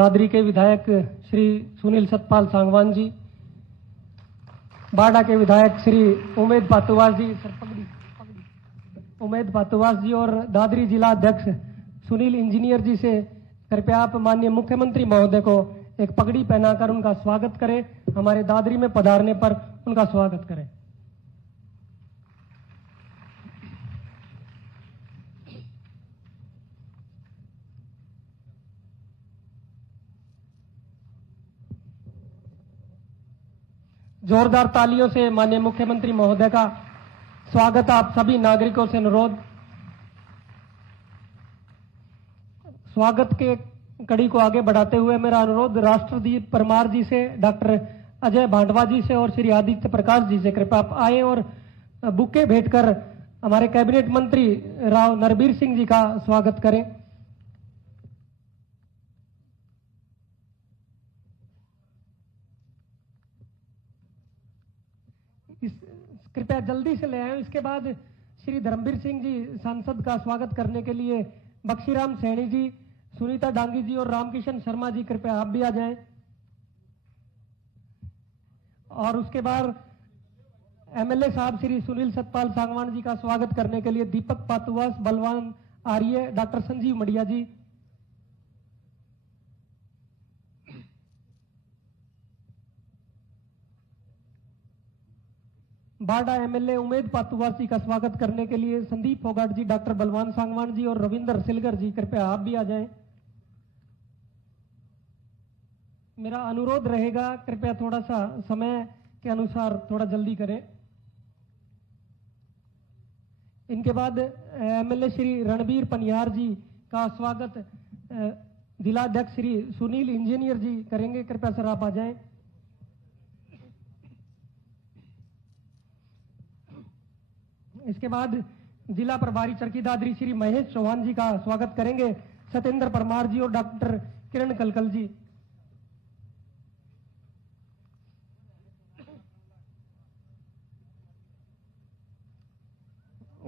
दादरी के विधायक श्री सुनील सतपाल सांगवान जी, बाड़ा के विधायक श्री उमेद पातुवास जी, उमेद पातुवास जी और दादरी जिला अध्यक्ष सुनील इंजीनियर जी से कृपया आप माननीय मुख्यमंत्री महोदय को एक पगड़ी पहनाकर उनका स्वागत करें। हमारे दादरी में पधारने पर उनका स्वागत करें। जोरदार तालियों से माननीय मुख्यमंत्री महोदय का स्वागत। आप सभी नागरिकों से अनुरोध, स्वागत के कड़ी को आगे बढ़ाते हुए मेरा अनुरोध राष्ट्रदीप परमार जी से, डॉक्टर अजय भांडवा जी से और श्री आदित्य प्रकाश जी से कृपया आप आए और बुके भेंट कर हमारे कैबिनेट मंत्री राव नरबीर सिंह जी का स्वागत करें। कृपया जल्दी से ले आए। इसके बाद श्री धर्मवीर सिंह जी सांसद का स्वागत करने के लिए बख्शीराम सैनी जी, सुनीता डांगी जी और रामकिशन शर्मा जी कृपया आप भी आ जाएं। और उसके बाद एमएलए साहब श्री सुनील सतपाल सांगवान जी का स्वागत करने के लिए दीपक पातुवास, बलवान आर्य, डॉक्टर संजीव मडिया जी। बाड़ा एमएलए उमेद पातुवास जी का स्वागत करने के लिए संदीप फोगाट जी, डॉक्टर बलवान सांगवान जी और रविंदर सिलगर जी कृपया आप भी आ जाएं। मेरा अनुरोध रहेगा कृपया थोड़ा सा समय के अनुसार थोड़ा जल्दी करें। इनके बाद एमएलए श्री रणबीर पनियार जी का स्वागत जिला अध्यक्ष श्री सुनील इंजीनियर जी करेंगे। कृपया सर आप आ जाएं। इसके बाद जिला प्रभारी चरखी दादरी श्री महेश चौहान जी का स्वागत करेंगे सत्येंद्र परमार जी और डॉक्टर किरण कलकल जी।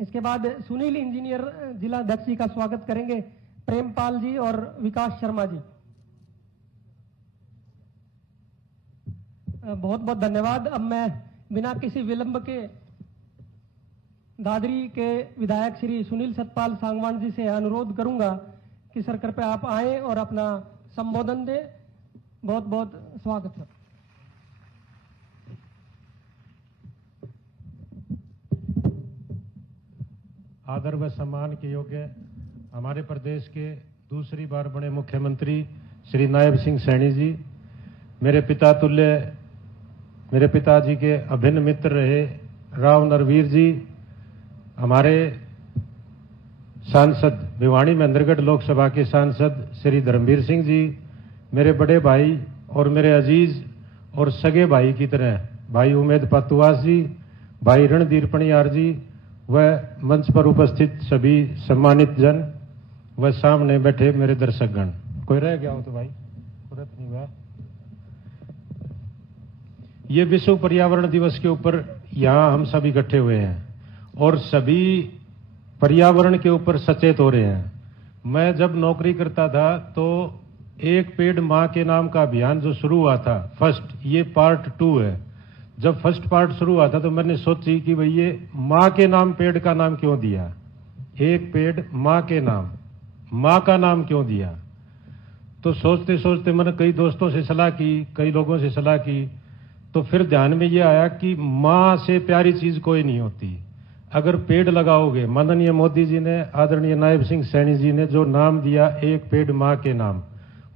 इसके बाद सुनील इंजीनियर जिला अध्यक्ष जी का स्वागत करेंगे प्रेमपाल जी और विकास शर्मा जी। बहुत बहुत धन्यवाद। अब मैं बिना किसी विलंब के दादरी के विधायक श्री सुनील सतपाल सांगवान जी से अनुरोध करूंगा कि सर कृपया आप आए और अपना संबोधन दें। बहुत बहुत स्वागत सर। आदर व सम्मान के योग्य हमारे प्रदेश के दूसरी बार बने मुख्यमंत्री श्री नायब सिंह सैनी जी, मेरे पिता तुल्य, मेरे पिताजी के अभिन्न मित्र रहे राव नरवीर जी, हमारे सांसद भिवानी महेंद्रगढ़ लोकसभा के सांसद श्री धर्मवीर सिंह जी, मेरे बड़े भाई और मेरे अजीज और सगे भाई की तरह भाई उमेद पातुवास जी, भाई रणधीर पनियार जी व मंच पर उपस्थित सभी सम्मानित जन व सामने बैठे मेरे दर्शकगण। कोई रह गया हो तो भाई तुरंत नहीं हुआ। ये विश्व पर्यावरण दिवस के ऊपर यहाँ हम सभी इकट्ठे हुए हैं और सभी पर्यावरण के ऊपर सचेत हो रहे हैं। मैं जब नौकरी करता था तो एक पेड़ माँ के नाम का अभियान जो शुरू हुआ था फर्स्ट, ये पार्ट 2 है। जब फर्स्ट पार्ट शुरू हुआ था तो मैंने सोची कि भाई ये माँ के नाम पेड़ का नाम क्यों दिया, एक पेड़ माँ के नाम, माँ का नाम क्यों दिया। तो सोचते सोचते मैंने कई दोस्तों से सलाह की, कई लोगों से सलाह की, तो फिर ध्यान में ये आया कि माँ से प्यारी चीज कोई नहीं होती। अगर पेड़ लगाओगे, माननीय मोदी जी ने, आदरणीय नायब सिंह सैनी जी ने जो नाम दिया एक पेड़ माँ के नाम,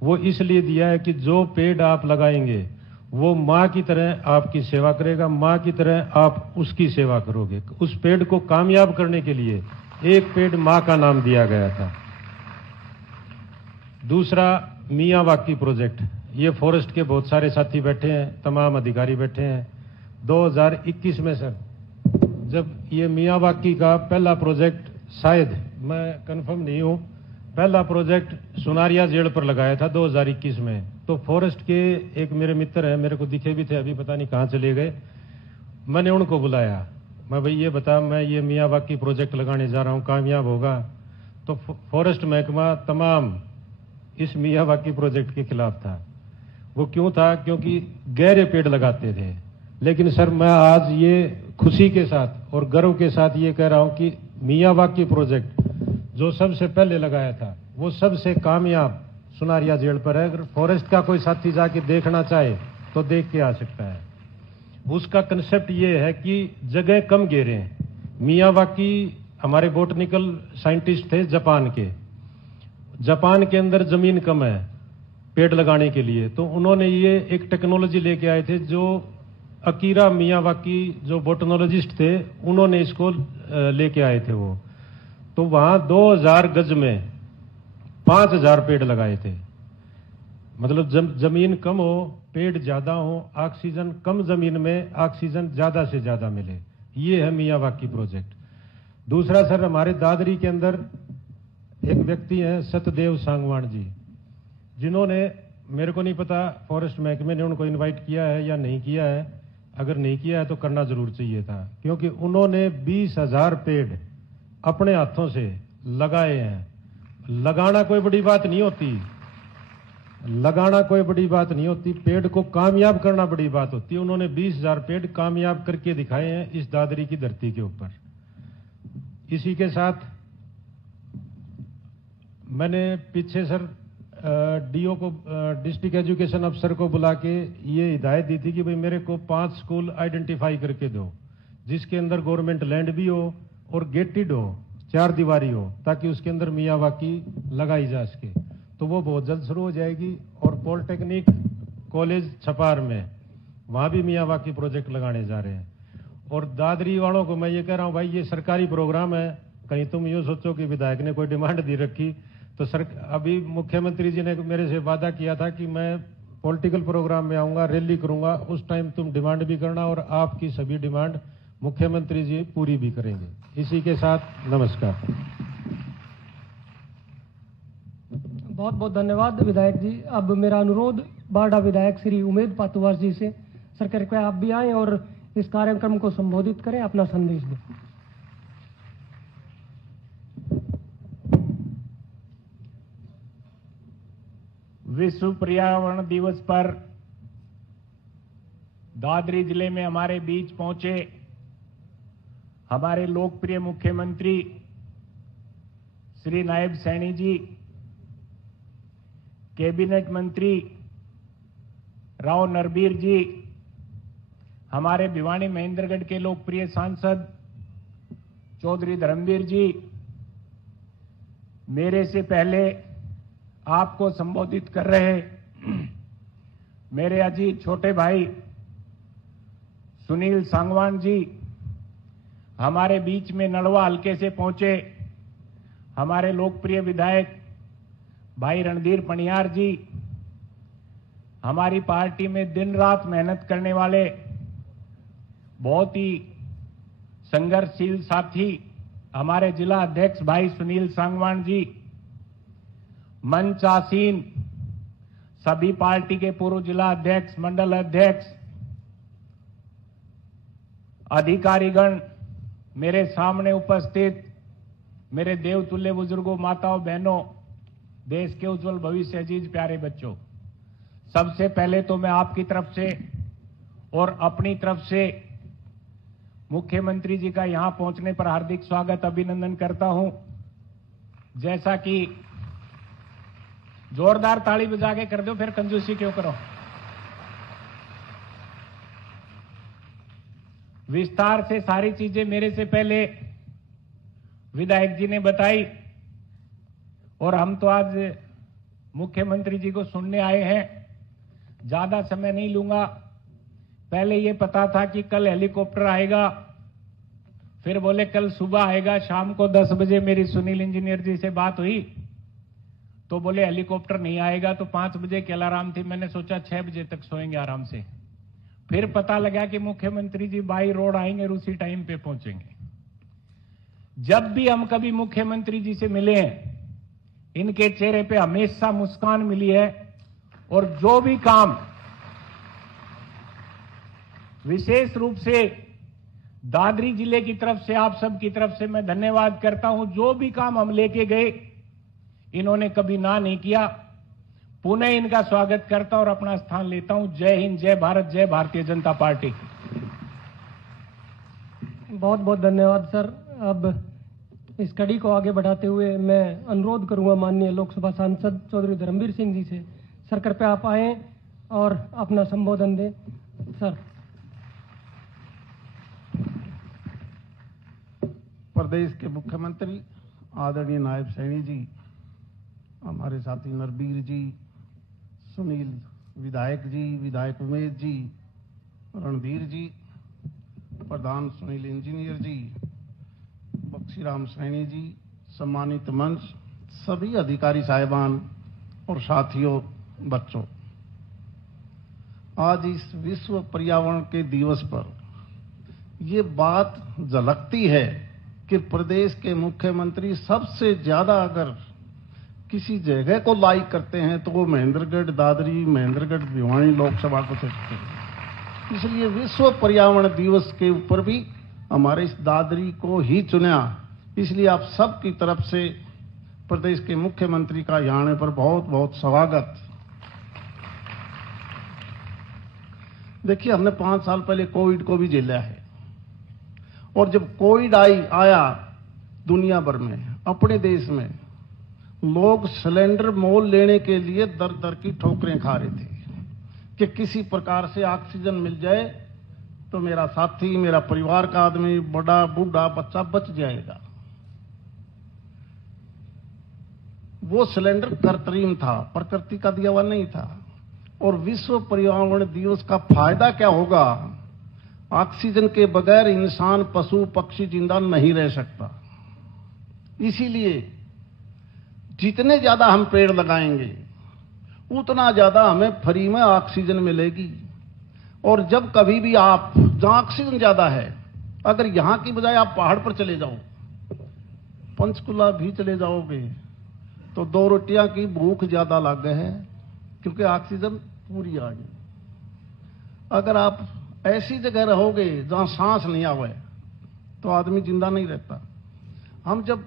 वो इसलिए दिया है कि जो पेड़ आप लगाएंगे वो माँ की तरह आपकी सेवा करेगा, माँ की तरह आप उसकी सेवा करोगे। उस पेड़ को कामयाब करने के लिए एक पेड़ माँ का नाम दिया गया था। दूसरा मियावाकी प्रोजेक्ट, ये फॉरेस्ट के बहुत सारे साथी बैठे हैं, तमाम अधिकारी बैठे हैं। 2021 में सर जब ये मियावाकी का पहला प्रोजेक्ट, शायद मैं कंफर्म नहीं हूं, पहला प्रोजेक्ट सुनारिया जेल पर लगाया था 2021 में, तो फॉरेस्ट के एक मेरे मित्र हैं, मेरे को दिखे भी थे, अभी पता नहीं कहाँ चले गए। मैंने उनको बुलाया, मैं भाई ये बता, मैं ये मियावाकी प्रोजेक्ट लगाने जा रहा हूँ, कामयाब होगा? तो फॉरेस्ट महकमा तमाम इस मियावाकी प्रोजेक्ट के खिलाफ था। वो क्यों था? क्योंकि गहरे पेड़ लगाते थे। लेकिन सर मैं आज ये खुशी के साथ और गर्व के साथ ये कह रहा हूं कि मियावाकी प्रोजेक्ट जो सबसे पहले लगाया था वो सबसे कामयाब सुनारिया जेल पर है। अगर फॉरेस्ट का कोई साथी जाके देखना चाहे तो देख के आ सकता है। उसका कंसेप्ट ये है कि जगह कम घेरे हैं। मियावाकी हमारे बोटनिकल साइंटिस्ट थे जापान के। जापान के अंदर जमीन कम है पेड़ लगाने के लिए, तो उन्होंने ये एक टेक्नोलॉजी लेके आए थे जो अकीरा मियावाकी जो बोटनोलॉजिस्ट थे उन्होंने इसको लेके आए थे। वो तो वहां 2000 गज में 5000 पेड़ लगाए थे। मतलब जमीन कम हो पेड़ ज्यादा हो, ऑक्सीजन कम जमीन में ऑक्सीजन ज्यादा से ज्यादा मिले, ये है मियावाकी प्रोजेक्ट। दूसरा सर हमारे दादरी के अंदर एक व्यक्ति हैं सतदेव सांगवान जी, जिन्होंने, मेरे को नहीं पता फॉरेस्ट महकमे ने उनको इनवाइट किया है या नहीं किया है, अगर नहीं किया है तो करना जरूर चाहिए था, क्योंकि उन्होंने 20,000 पेड़ अपने हाथों से लगाए हैं। लगाना कोई बड़ी बात नहीं होती, लगाना कोई बड़ी बात नहीं होती, पेड़ को कामयाब करना बड़ी बात होती है। उन्होंने 20,000 पेड़ कामयाब करके दिखाए हैं इस दादरी की धरती के ऊपर। इसी के साथ मैंने पीछे सर डीओ को, डिस्ट्रिक्ट एजुकेशन अफसर को बुला के ये हिदायत दी थी कि भाई मेरे को 5 स्कूल आइडेंटिफाई करके दो जिसके अंदर गवर्नमेंट लैंड भी हो और गेटेड हो, 4 दीवारी हो, ताकि उसके अंदर मियावाकी लगाई जा सके। तो वो बहुत जल्द शुरू हो जाएगी। और पॉलिटेक्निक कॉलेज छपार में वहां भी मियावाकी प्रोजेक्ट लगाने जा रहे हैं। और दादरी वालों को मैं ये कह रहा हूं, भाई ये सरकारी प्रोग्राम है, कहीं तुम ये सोचो कि विधायक ने कोई डिमांड दी रखी तो सर। अभी मुख्यमंत्री जी ने मेरे से वादा किया था कि मैं पॉलिटिकल प्रोग्राम में आऊंगा, रैली करूंगा, उस टाइम तुम डिमांड भी करना और आपकी सभी डिमांड मुख्यमंत्री जी पूरी भी करेंगे। इसी के साथ नमस्कार। बहुत बहुत धन्यवाद विधायक जी। अब मेरा अनुरोध बारडा विधायक श्री उमेद पातुवार जी से, सर कृपया आप भी आएं और इस कार्यक्रम को संबोधित करें, अपना संदेश दें। विश्व पर्यावरण दिवस पर दादरी जिले में हमारे बीच पहुंचे हमारे लोकप्रिय मुख्यमंत्री श्री नायब सैनी जी, कैबिनेट मंत्री राव नरबीर जी, हमारे भिवानी महेंद्रगढ़ के लोकप्रिय सांसद चौधरी धर्मवीर जी, मेरे से पहले आपको संबोधित कर रहे मेरे अजीज छोटे भाई सुनील सांगवान जी, हमारे बीच में नलवा हल्के से पहुंचे हमारे लोकप्रिय विधायक भाई रणधीर पनियार जी, हमारी पार्टी में दिन रात मेहनत करने वाले बहुत ही संघर्षशील साथी हमारे जिला अध्यक्ष भाई सुनील सांगवान जी, मंच आसीन सभी पार्टी के पूर्व जिला अध्यक्ष, मंडल अध्यक्ष, अधिकारीगण, मेरे सामने उपस्थित मेरे देवतुल्य बुजुर्गों, माताओं, बहनों, देश के उज्जवल भविष्य, अजीज प्यारे बच्चों, सबसे पहले तो मैं आपकी तरफ से और अपनी तरफ से मुख्यमंत्री जी का यहां पहुंचने पर हार्दिक स्वागत, अभिनंदन करता हूं। जैसा कि जोरदार ताली बजा के कर दो, फिर कंजूसी क्यों करो। विस्तार से सारी चीजें मेरे से पहले विधायक जी ने बताई और हम तो आज मुख्यमंत्री जी को सुनने आए हैं। ज्यादा समय नहीं लूंगा। पहले ये पता था कि कल हेलीकॉप्टर आएगा, फिर बोले कल सुबह आएगा। शाम को 10 बजे मेरी सुनील इंजीनियर जी से बात हुई तो बोले हेलीकॉप्टर नहीं आएगा। तो 5 बजे की अलार्म थी, मैंने सोचा 6 बजे तक सोएंगे आराम से। फिर पता लगा कि मुख्यमंत्री जी बाई रोड आएंगे और उसी टाइम पे पहुंचेंगे। जब भी हम कभी मुख्यमंत्री जी से मिले हैं, इनके चेहरे पे हमेशा मुस्कान मिली है और जो भी काम, विशेष रूप से दादरी जिले की तरफ से, आप सब की तरफ से मैं धन्यवाद करता हूं। जो भी काम हम लेके गए, इन्होंने कभी ना नहीं किया। पुनः इनका स्वागत करता और अपना स्थान लेता हूं। जय हिंद, जय भारत, जय भारतीय जनता पार्टी। बहुत बहुत धन्यवाद सर। अब इस कड़ी को आगे बढ़ाते हुए मैं अनुरोध करूंगा माननीय लोकसभा सांसद चौधरी धर्मवीर सिंह जी से, सर कृपया आप आएं और अपना संबोधन दें। सर। प्रदेश के मुख्यमंत्री आदरणीय नायब सैनी जी, हमारे साथी नरबीर जी, सुनील विधायक जी, विधायक उमेश जी, रणधीर जी, प्रधान सुनील इंजीनियर जी, बक्सीराम सैनी जी, सम्मानित मंच, सभी अधिकारी साहिबान और साथियों, बच्चों, आज इस विश्व पर्यावरण के दिवस पर ये बात झलकती है कि प्रदेश के मुख्यमंत्री सबसे ज्यादा अगर किसी जगह को लाइक करते हैं तो वो महेंद्रगढ़ दादरी, महेंद्रगढ़ भिवानी लोकसभा को चुनते हैं। इसलिए विश्व पर्यावरण दिवस के ऊपर भी हमारे इस दादरी को ही चुना। इसलिए आप सब की तरफ से प्रदेश के मुख्यमंत्री का यहाँ आने पर बहुत बहुत स्वागत। देखिए, हमने 5 साल पहले कोविड को भी झेला है, और जब कोविड आया दुनिया भर में, अपने देश में लोग सिलेंडर मोल लेने के लिए दर दर की ठोकरें खा रहे थे कि किसी प्रकार से ऑक्सीजन मिल जाए तो मेरा साथी, मेरा परिवार का आदमी, बड़ा बूढ़ा बच्चा बच जाएगा। वो सिलेंडर कृत्रिम था, प्रकृति का दिया हुआ नहीं था। और विश्व पर्यावरण दिवस का फायदा क्या होगा? ऑक्सीजन के बगैर इंसान, पशु, पक्षी जिंदा नहीं रह सकता। इसीलिए जितने ज्यादा हम पेड़ लगाएंगे उतना ज्यादा हमें फ्री में ऑक्सीजन मिलेगी। और जब कभी भी आप जहां ऑक्सीजन ज्यादा है, अगर यहां की बजाय आप पहाड़ पर चले जाओ, पंचकुला भी चले जाओगे, तो 2 रोटियां की भूख ज्यादा लग है, क्योंकि ऑक्सीजन पूरी आ गई। अगर आप ऐसी जगह रहोगे जहां सांस नहीं आवे तो आदमी जिंदा नहीं रहता। हम जब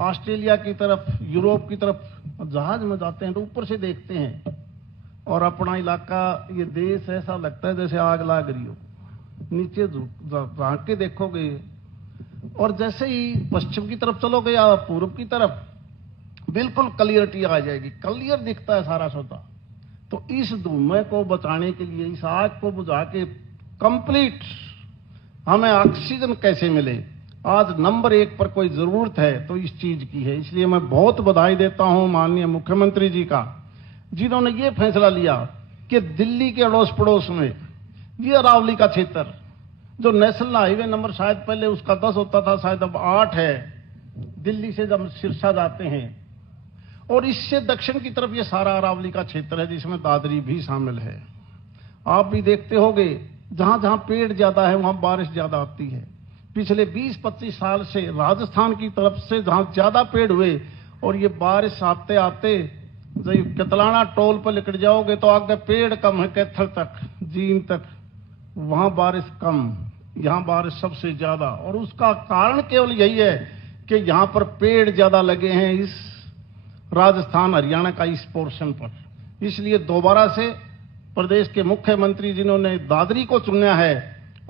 ऑस्ट्रेलिया की तरफ, यूरोप की तरफ जहाज में जाते हैं तो ऊपर से देखते हैं और अपना इलाका, ये देश ऐसा लगता है जैसे आग लाग रही हो। नीचे झांक के देखोगे और जैसे ही पश्चिम की तरफ चलोगे या पूर्व की तरफ, बिल्कुल क्लियरिटी आ जाएगी, क्लियर दिखता है सारा सौदा। तो इस धुएं को बचाने के लिए, इस आग को बुझा के कंप्लीट हमें ऑक्सीजन कैसे मिले, आज नंबर 1 पर कोई जरूरत है तो इस चीज की है। इसलिए मैं बहुत बधाई देता हूं माननीय मुख्यमंत्री जी का, जिन्होंने ये फैसला लिया कि दिल्ली के अड़ोस पड़ोस में ये अरावली का क्षेत्र, जो नेशनल हाईवे नंबर शायद पहले उसका 10 होता था, शायद अब 8 है, दिल्ली से जब सिरसा जाते हैं, और इससे दक्षिण की तरफ ये सारा अरावली का क्षेत्र है, जिसमें दादरी भी शामिल है। आप भी देखते होंगे जहां जहां पेड़ ज्यादा है वहां बारिश ज्यादा आती है। पिछले 20-25 साल से राजस्थान की तरफ से जहां ज्यादा पेड़ हुए, और ये बारिश आते आते जब कतलाना टोल पर निकल जाओगे तो आगे पेड़ कम है, कैथल तक, जींद तक, वहां बारिश कम, यहां बारिश सबसे ज्यादा। और उसका कारण केवल यही है कि यहां पर पेड़ ज्यादा लगे हैं इस राजस्थान हरियाणा का इस पोर्शन पर। इसलिए दोबारा से प्रदेश के मुख्यमंत्री जिन्होंने दादरी को चुना है,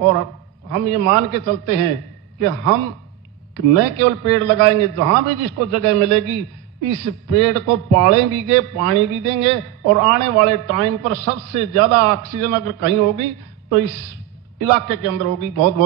और हम ये मान के चलते हैं कि हम न केवल पेड़ लगाएंगे, जहां भी जिसको जगह मिलेगी इस पेड़ को पालेंगे, पानी भी देंगे, और आने वाले टाइम पर सबसे ज्यादा ऑक्सीजन अगर कहीं होगी तो इस इलाके के अंदर होगी। बहुत बहुत